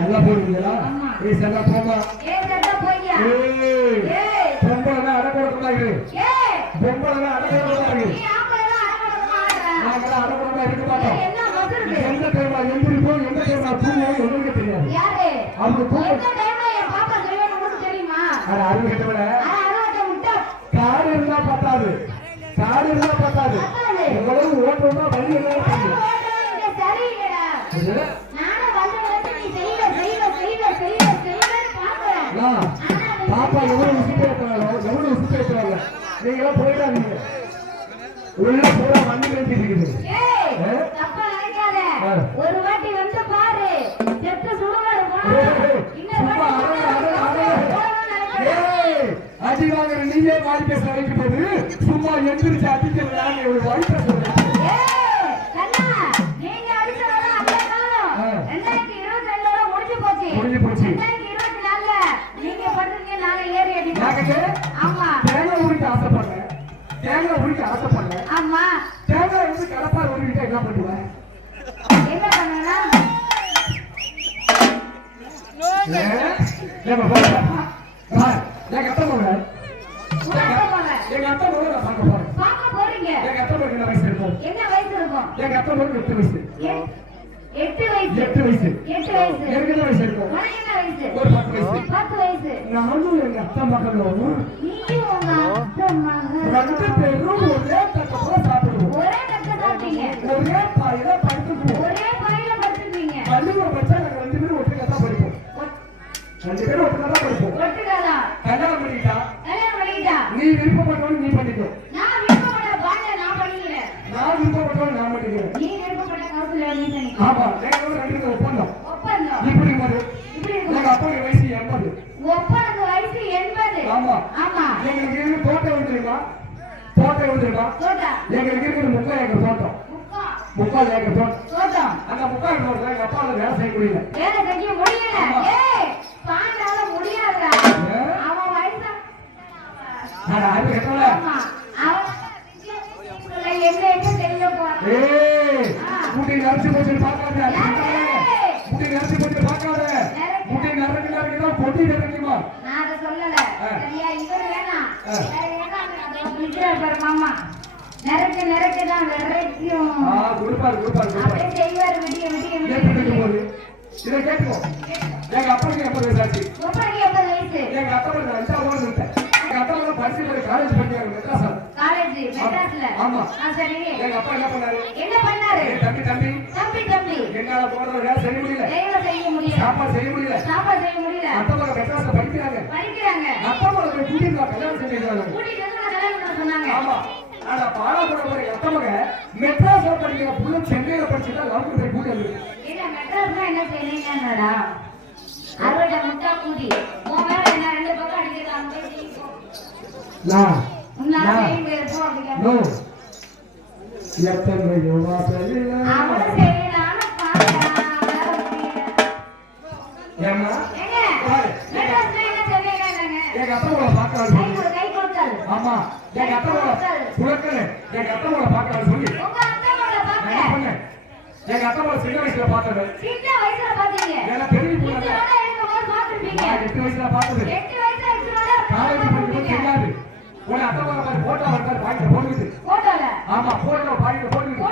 நல்லா போடுவீங்களா? ஏய் சண்டா போமா. பொம்பளை அடக்கொடுக்கலாங்க. பொம்பளை அடக்கொடுக்கலாங்க. நாங்களாம் அடக்கொடுக்கா இருக்க மாட்டோம். எந்த டைம்ல எந்திரிப்போம், எந்த டைம்ல தூங்குவோம் உங்களுக்கு தெரியாது. அவங்க அறிவு கிட்டவிட காடு இருந்தா பத்தாது. காடு இருந்தா பத்தாது. உங்களுக்கு ஓட்டணும்னா வழி எல்லாம் பாப்பா எவ்வளவு உசுப்பேற்றாங்க. நீங்க எல்லாம் போயிடாதீங்க. உள்ள பூரா வண்டி பேசிட்டு இருக்குது. ஒரு வாட்டி வந்து பாரு செத்து சுடுவாரு. அடி வாங்குற நீயே வாய் பேச வைக்கும் போது சும்மா எந்திரிச்சு அடிக்கிறது நான் ஒரு வாய் பேச முடிஞ்சு போச்சு. தேங்காய் உரிக்க ஆசைப்படுறேன். தேங்காய் உரிக்க ஆசைப்படுறேன். ஆமா தேங்காய் வந்து கடப்பார் உரிக்கிட்ட என்ன பண்ணுவேன்? என்ன பண்ணுவேன்னா எங்க அத்தை மகளை பார்க்க போறேன். எங்க அத்தை மகளுக்கு என்ன வயசு இருக்கும்? எங்க அத்தை மகளுக்கு 8 வயசு. 8 வயசு. எனக்கு என்ன வயசு இருக்கும்? ஒரு 10 வயசு. நானும் எங்க அத்தை மகளும் ரெண்டு பேரும் ஒரே தட்டப்போ சாப்பிடுவோம். ஒரே பாயில படுத்துக்குவோம். பள்ளிக்கூட படிச்சா நாங்க 2 பேரும் ஒட்டுக்கா தான் படிப்போம். 2 பேரும் ஒட்டுக்கா தான் படிப்போம். கல்யாணம் பண்ணிக்கிட்டா நீ விருப்பப்பட்டவன் நீ பண்ணிக்கோ. நான் விருப்பப்பட்டவன் நான் பண்ணிக்கிறேன். ஆமா எங்க 2 பேரும் ஒப்பந்தம். இப்படி மாதிரி எங்க அப்பாவுக்கு வயசு 80. வயசு 80. ஆமா எங்களுக்கு இருந்து தோட்டம் வந்துருக்கா. எங்களுக்கு இருக்கிற 3 ஏக்கர் தோட்டம். 3 ஏக்கர் தோட்டம். அந்த 3 ஏக்கர் தோட்டம் எங்க அப்பாவால வேலை செய்ய முடியல. அவன் வயசு அது கேட்டல முட்டி நரைச்சு போச்சு பார்க்காத. முட்டி நரைச்சு போச்சு பார்க்காத. முட்டி நரைக்கு கொட்டி நரைக்குமா? நான் அதை சொல்லல. சரியா இவர் வேணாம். மாமா நரைக்கு தான் வெரைக்கும். குடுப்பார் அப்படியே செய்வார். விடிய இதை கேட்கும். எங்க அப்பாவுக்கு 80 வயசு ஆச்சு. எங்க அப்பா 5ஆவது இருந்தேன். எங்க அப்பா படிச்சு காலேஜ் படிக்கிறாங்க மெட்ராஸ்ல. ஆமா சரி. எங்க அப்பா என்ன பண்ணாரு? தம்பி என்னால போடுற வேலை செய்ய முடியல. சாப்பாடு செய்ய முடியல. அப்பா மக மெட்ராஸ்ல படிக்கிறாங்க. அப்பா மக போய் கூட்டிட்டு கல்யாணம் செஞ்சாங்க. ஆமா ஆனா பாலா போட போற அப்பா மக மெட்ராஸ்ல படிக்கிற புள்ள சென்னையில படிச்சுட்டா லவ் போய் கூட்டி வந்து என்ன செய்யறீங்கடா? அறுவடை முட்டா கூடி உன் மேல என்ன 2 பக்கம் அடிக்கிறாங்க. ஆமா எங்க அப்பாவோட புலக்கல் எங்க அப்பாவோட பாக்கலாம் சொல்லி எங்க அப்பாவோட சின்ன வயசுல பார்த்தது. பெரிய பொண்ணு 8 வயசுல பார்த்தது. காலேஜ் படிக்கும்போது தெரியாது. ஒரு அப்பாவோட போட்டோ வந்தாரு பாக்கெட்ல போட்டுக்கிட்டு. ஆமா போட்டோ பாக்கெட்ல போட்டுக்கிட்டு.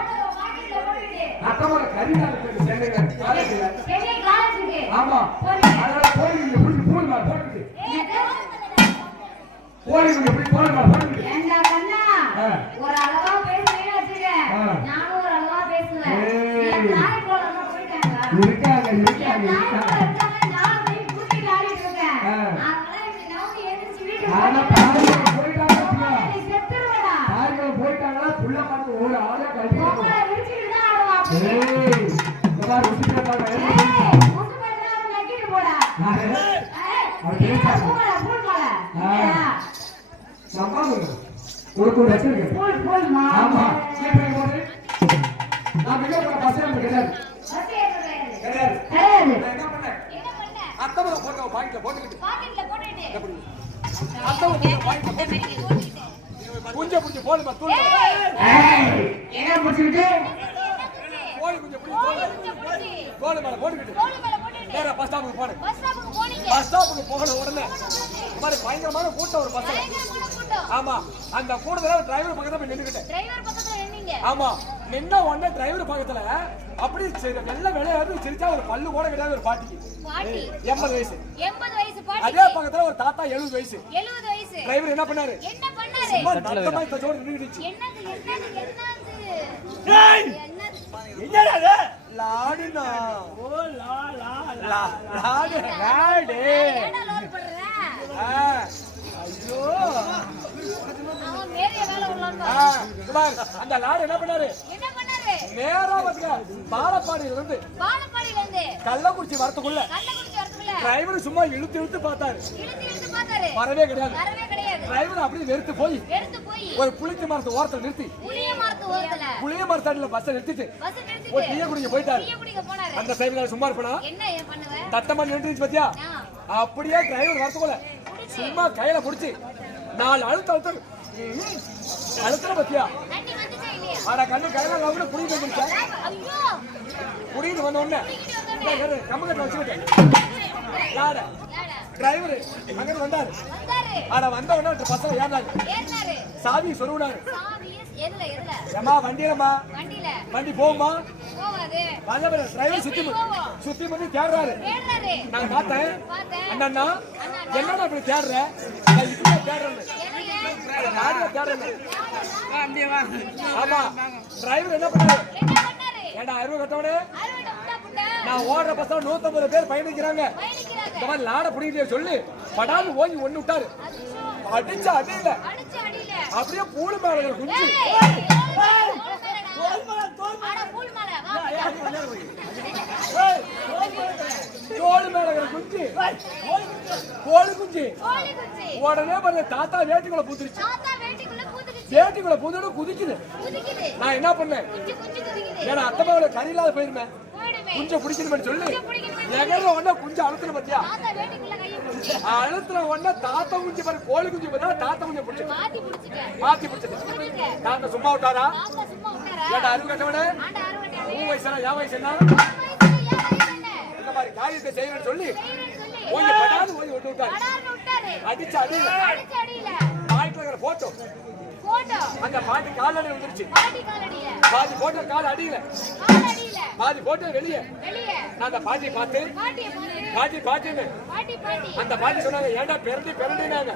அப்பாவோட கரிகாலத்துக்கு சென்னையில காலேஜ்ல. ஆமா அதனால போயிட்டு புடிச்சு பூல் மேல போட்டுக்கிட்டு. போயிட்டு எப்படி போல் மேல போட்டுக்கிட்டு. ஒரு அழகா பேசுறேன்னு வச்சுக்க. நானும் ஒரு அழகா பேசுவேன். நாளை போலமா போயிட்டாங்க. இருக்காங்க. நான் போய் குட்டி ஆடிட்டு இருக்கேன். அதனால இந்த நவுத்தி எந்திரிச்சு வீட்டுக்கு ஆனா பாருங்க போயிட்டாங்க. நீ செத்துருவடா. பாருங்க போயிட்டாங்களா புள்ள பார்த்து ஒரு ஆளே கழிச்சு. உங்களை விரிச்சிட்டு தான் ஆடுவான். ஏய் நல்லா ருசிக்கா பாருங்க. முத்து மேல நக்கிட்டு போடா. போடா. சம்பாதுங்க. ஒரு வச்சிருக்கேன். போல் மா. ஆமா. கேப்பே போடு. நான் மிக ஒரு பசங்க கிடையாது. கிடையாது. நான் என்ன பண்ணேன்? அத்தவர போட்டோ பாக்கெட்ல போட்டுக்கிட்டு. எப்படி? அத்தவர போட்டோ பாக்கெட்ல போட்டுக்கிட்டு. புஞ்ச போடு தூள். ஏய் என்ன புடிச்சிருக்கு? போடு புஞ்ச போடு மேல போட்டுக்கிட்டு. நேரா பஸ் ஸ்டாப்புக்கு போனேன். பஸ் ஸ்டாப்புக்கு போனீங்க. பஸ் ஸ்டாப்புக்கு போன உடனே மாதிரி பயங்கரமான கூட்டம் ஒரு பஸ்ல. பயங்கரமான கூட்டம். ஆமா, அந்த கூட்டத்துல டிரைவர் பக்கத்துல போய் நின்னுக்கிட்டேன். டிரைவர் பக்கத்துல நின்னீங்க. ஆமா, நின்ன உடனே டிரைவர் பக்கத்துல அப்படி நல்ல விளையாடு சிரிச்சா ஒரு பல்லு கூட கிடையாது ஒரு பாட்டிக்கு. பாட்டி 80 வயசு. 80 வயசு பாட்டி. அதே பக்கத்துல ஒரு தாத்தா 70 வயசு. 70 வயசு. டிரைவர் என்ன பண்ணாரு? என்ன பண்ணாரு? சும்மா தட்டமாய் தச்சோட நின்னுக்கிச்சு. என்னது? ஏய், என்னது? என்னடா இது? லாடுனா. ஓ லாடு. ஏன்டா லோட் பண்ற? ஐயோ, அவன் வேற வேலை உள்ளான். குமார் அந்த லாடு என்ன பண்ணாரு? என்ன பண்ணாரு? நேரா வந்து பாலப்பாடியில இருந்து கள்ளக்குறிச்சி வரதுக்குள்ள டிரைவர் சும்மா இழுத்து இழுத்து பார்த்தாரு. வரவே கிடையாது. டிரைவர் அப்படியே வெறுத்து போய் ஒரு புளிய மரத்து ஓரத்துல நிறுத்தி புளிய மரத்தடியில பஸ் நிறுத்திட்டு ஒரு டீ குடிக்க போயிட்டாரு. அந்த டிரைவர் சும்மா இருப்பா தட்டமா நின்றுச்சு பாத்தியா? அப்படியே டிரைவர் வரத்துக்குள்ள சும்மா கையில புடிச்சு 4 அழுத்த அழுத்துற பாத்தியா? ஆனா கண்ணு கையில கூட புடிக்கிட்டு வந்துருச்சா? புடிக்கிட்டு வந்த உடனே கம்மகட்ட வச்சுக்கிட்டேன். டிரைவர் அங்க வந்தாரு. ஆனா வந்த உடனே பசங்க ஏறினாங்க. சாவி சொருவினாரு. ஏமா வண்டியிலமா வண்டி போகுமா? டிரைவர் சுத்தி பண்ணி தேடுறாரு. நான் பார்த்தேன். அண்ணா என்னடா அப்படி தேடுற? தேடுறேன். ஆமா, டிரைவர் என்ன பண்ணாரு? ஏண்டா அறிவு கட்டவனே, நான் ஓடுற பஸ் 150 பேர் பயணிக்கிறாங்க. இந்த மாதிரி லாட புடிக்கிட்டே சொல்லி படாது ஓங்கி ஒண்ணு விட்டாரு. அடிச்ச அடியில அப்படியே பூலு மேல குஞ்சு தோல் மேல குஞ்சு கோழி குஞ்சு உடனே பாருங்க தாத்தா வேட்டிக்குள்ள பூத்துருச்சு. வேட்டிக்குள்ள பூந்தோட குதிக்குது. நான் என்ன பண்ணேன்? ஏன்னா அத்தமாவில கறி இல்லாத போயிருந்தேன். குஞ்ச பிடிக்கணும்னு சொல்லி எகர உடனே குஞ்சு அழுத்துல பத்தியா? அழுத்துல உடனே தாத்தா குஞ்சு பாரு கோழி குஞ்சு பார்த்தா தாத்தா குஞ்சு பிடிச்சு மாத்தி பிடிச்சது. தாத்தா சும்மா விட்டாரா? ஏன்னா அறிவு கட்டவனே, உன் வயசுனா என் வயசு என்ன? இந்த மாதிரி காரியத்தை செய்யணும்னு சொல்லி ஓய்வு படாது ஓய்வு விட்டு விட்டாரு. அடிச்சு அடியில பாய்க்குள்ள போட்டோ அந்த பாட்டி காலடி வந்துருச்சு. பாதி போட்டோ கால் அடியில பாதி போட்டோ வெளியே. நான் அந்த பாட்டியை பார்த்து பாட்டி பாட்டின்னு அந்த பாட்டி சொன்னாங்க. ஏண்டா பெரண்டினாங்க.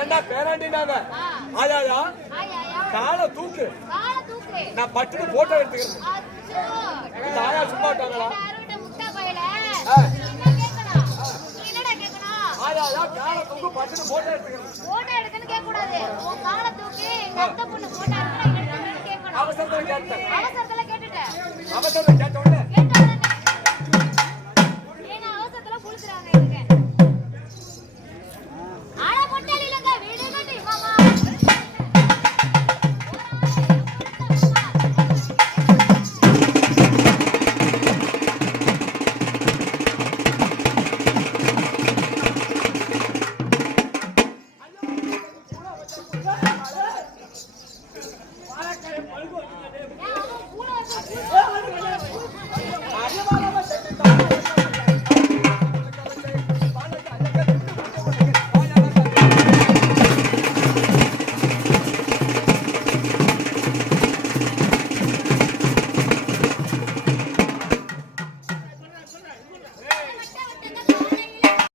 ஏண்டா பேராண்டினாங்க. ஆயாயா காலை தூக்கு. நான் பட்டுன்னு போட்டோ எடுத்துக்கிறேன். இந்த ஆயா சும்மா விட்டாங்களா? ஆயாயா காலை தூக்கு பட்டுன்னு போட்டோ எடுத்துக்கிறேன். அவசரத்துல கேட்டேன். அவசரத்துல கேட்ட